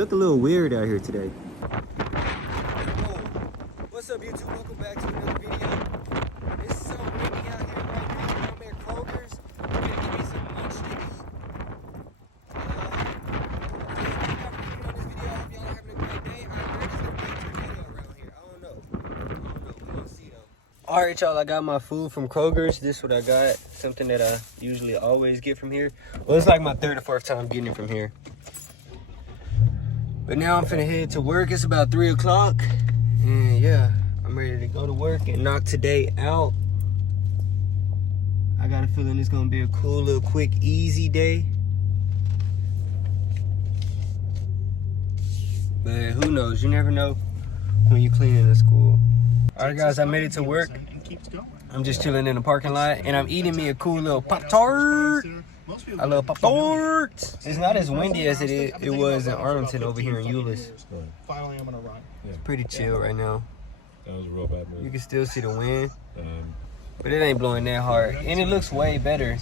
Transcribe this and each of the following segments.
look a little weird out here today. What's up, YouTube? Welcome back to another video. It's so windy out here right now. I'm at Kroger's. I'm gonna give me some lunch to eat. I hope y'all are having a great day. I heard it's gonna be a tornado around here. I don't know. We're gonna see though. Alright, y'all, I got my food from Kroger's. This is what I got. Something that I usually always get from here. Well, it's like my third or fourth time getting it from here. But now I'm finna head to work. It's about 3 o'clock. And yeah, I'm ready to go to work and knock today out. I got a feeling it's gonna be a cool little quick, easy day. But who knows? You never know when you're cleaning the school. Alright guys, I made it to work. I'm just chilling in the parking lot and I'm eating me a cool little Pop-Tart. I love Pop-Tarts. It's not as windy as it was in Arlington over here in Euless. It's pretty chill right now. That was a real bad move. You can still see the wind, but it ain't blowing that hard. And it looks way better.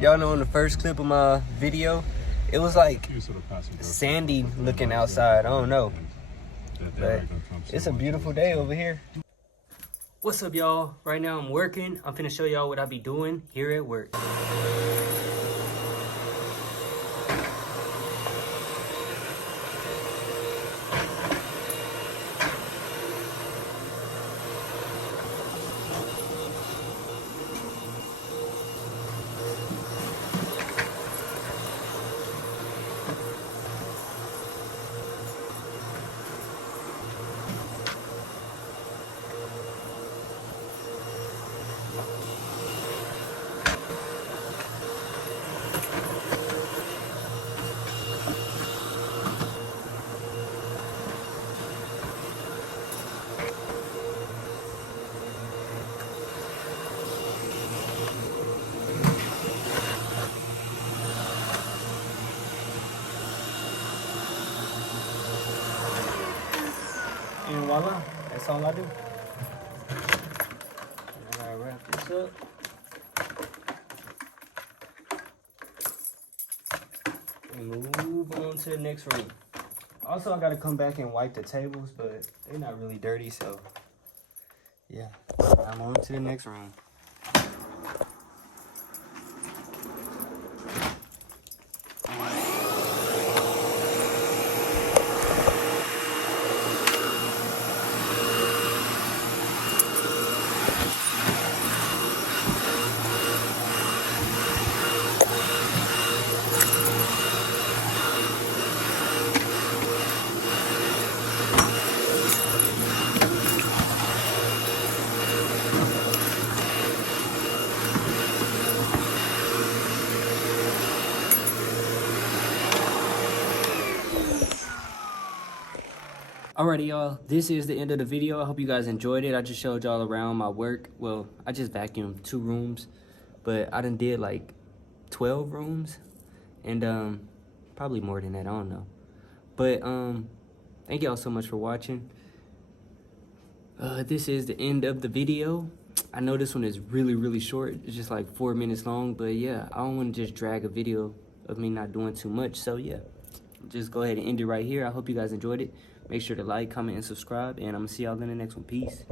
Y'all know in the first clip of my video, it was like sandy looking outside. I don't know. But it's a beautiful day over here. What's up, y'all? Right now I'm working. I'm finna show y'all what I be doing here at work. And voila, that's all I do. I gotta wrap this up. And move on to the next room. Also, I gotta come back and wipe the tables, but they're not really dirty, so yeah. I'm on to the next room. Alrighty, y'all, this is the end of the video. I hope you guys enjoyed it. I just showed y'all around my work. Well, I just vacuumed 2 rooms, but I done did like 12 rooms and probably more than that, I don't know. But thank y'all so much for watching. This is the end of the video. I know this one is really short. It's just like 4 minutes long, but yeah, I don't want to just drag a video of me not doing too much. So yeah, just go ahead and end it right here. I hope you guys enjoyed it. Make sure to like, comment, and subscribe, and I'm gonna see y'all in the next one. Peace.